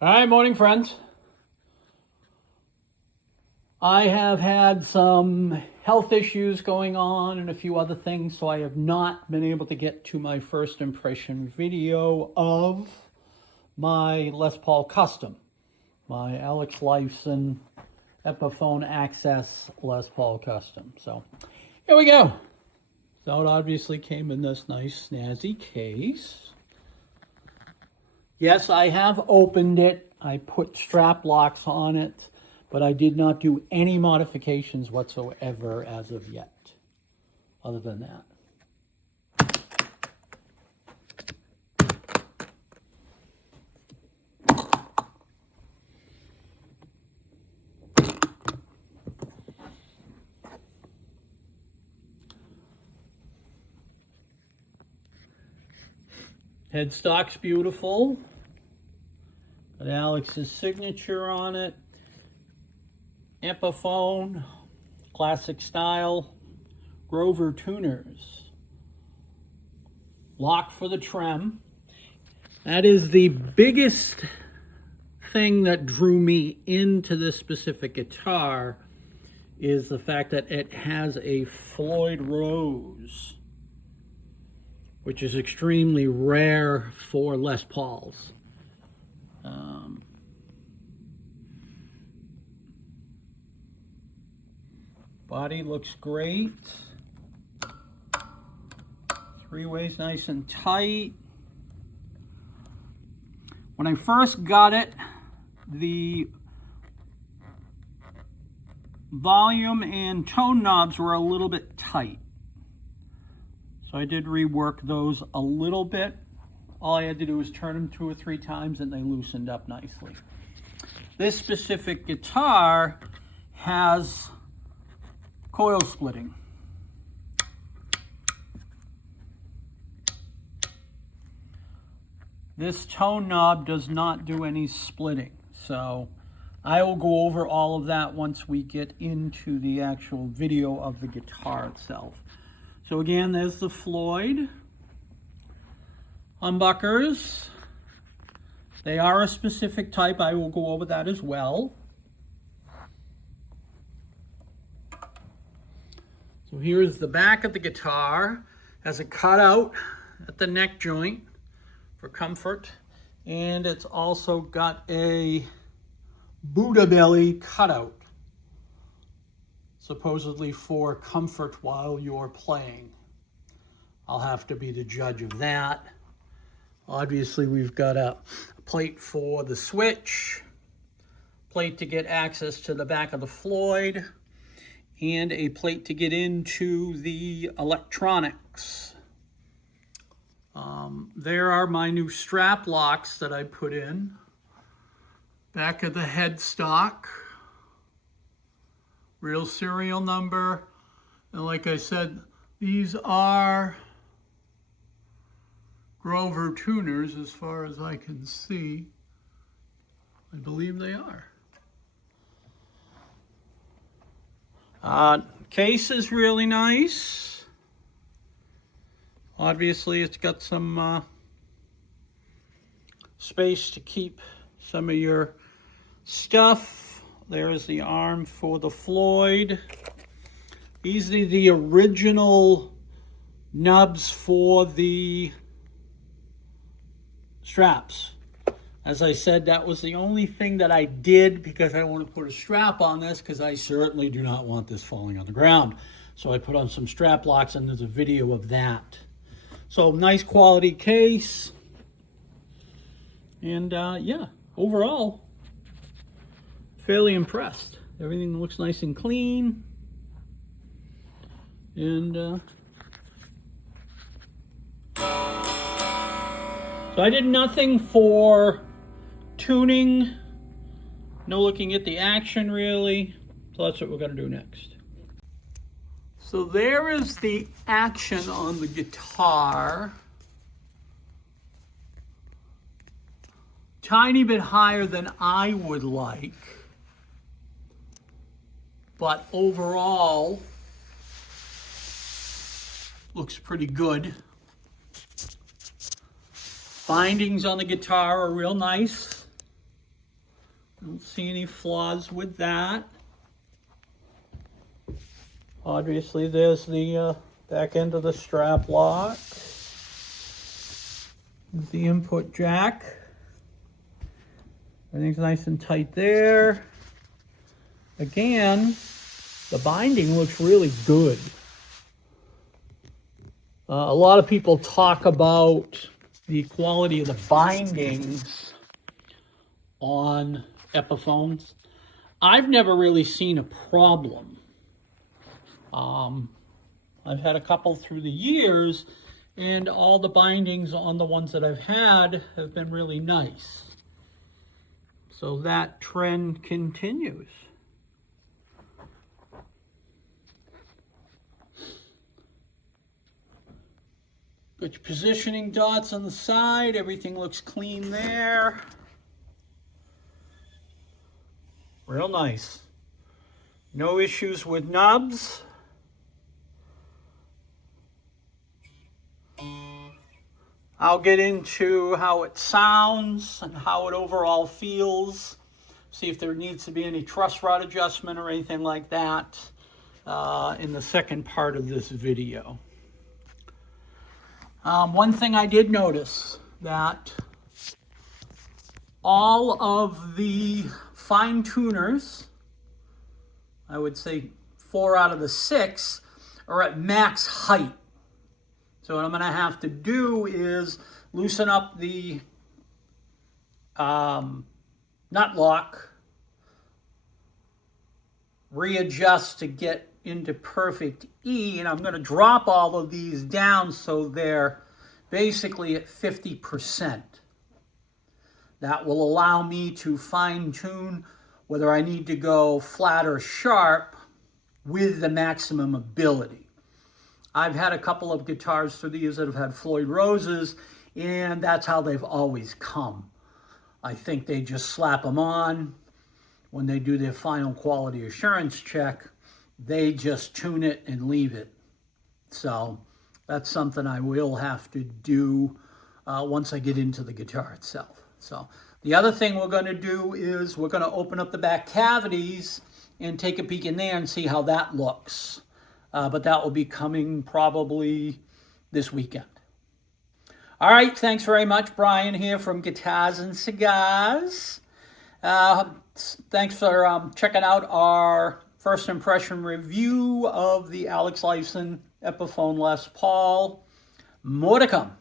All right, morning friends. I have had some health issues going on and a few other things, so I have not been able to get to my first impression video of my Les Paul Custom, my Alex Lifeson Epiphone Axcess Les Paul Custom. So here we go. So it obviously came in this nice snazzy case. Yes, I have opened it. I put strap locks on it, but I did not do any modifications whatsoever as of yet, other than that. Headstock's beautiful. Got Alex's signature on it. Epiphone, classic style. Grover tuners. Lock for the trem. That is the biggest thing that drew me into this specific guitar, is the fact that it has a Floyd Rose, which is extremely rare for Les Pauls. Body looks great. Three-ways nice and tight. When I first got it, the volume and tone knobs were a little bit tight. So I did rework those a little bit. All I had to do was turn them 2 or 3 times and they loosened up nicely. This specific guitar has coil splitting. This tone knob does not do any splitting. So I will go over all of that once we get into the actual video of the guitar itself. So again, there's the Floyd humbuckers. They are a specific type. I will go over that as well. So here's the back of the guitar. Has a cutout at the neck joint for comfort. And it's also got a Buddha belly cutout, supposedly for comfort while you're playing. I'll have to be the judge of that. Obviously, we've got a plate for the switch, plate to get access to the back of the Floyd, and a plate to get into the electronics. There are my new strap locks that I put in. Back of the headstock. Real serial number. And like I said, these are Grover tuners as far as I can see. I believe they are. Case is really nice. Obviously it's got some space to keep some of your stuff. There's the arm for the Floyd. These are the original nubs for the straps. As I said, that was the only thing that I did because I want to put a strap on this, because I certainly do not want this falling on the ground. So I put on some strap locks, and there's a video of that. So nice quality case. And yeah, overall, fairly impressed. Everything looks nice and clean. And so I did nothing for tuning, no looking at the action really. So that's what we're going to do next. So there is the action on the guitar. Tiny bit higher than I would like, but overall looks pretty good. Bindings on the guitar are real nice. Don't see any flaws with that. Obviously, there's the back end of the strap lock. The input jack. Everything's nice and tight there. Again, the binding looks really good. A lot of people talk about the quality of the bindings on Epiphones. I've never really seen a problem. I've had a couple through the years, and all the bindings on the ones that I've had have been really nice. So that trend continues. Got your positioning dots on the side. Everything looks clean there. Real nice. No issues with nubs. I'll get into how it sounds and how it overall feels. See if there needs to be any truss rod adjustment or anything like that in the second part of this video. One thing I did notice, that all of the fine tuners, I would say 4 out of the 6, are at max height. So what I'm going to have to do is loosen up the nut lock, readjust to get into perfect E, and I'm going to drop all of these down so they're basically at 50%. That will allow me to fine tune whether I need to go flat or sharp with the maximum ability. I've had a couple of guitars through the years that have had Floyd Roses, and that's how they've always come. I think they just slap them on. When they do their final quality assurance check, they just tune it and leave it. So that's something I will have to do once I get into the guitar itself. So the other thing we're going to do is we're going to open up the back cavities and take a peek in there and see how that looks. But that will be coming probably this weekend. All right, thanks very much. Brian here from Guitars and Cigars. Thanks for checking out our first impression review of the Alex Lifeson Epiphone Les Paul. More to come.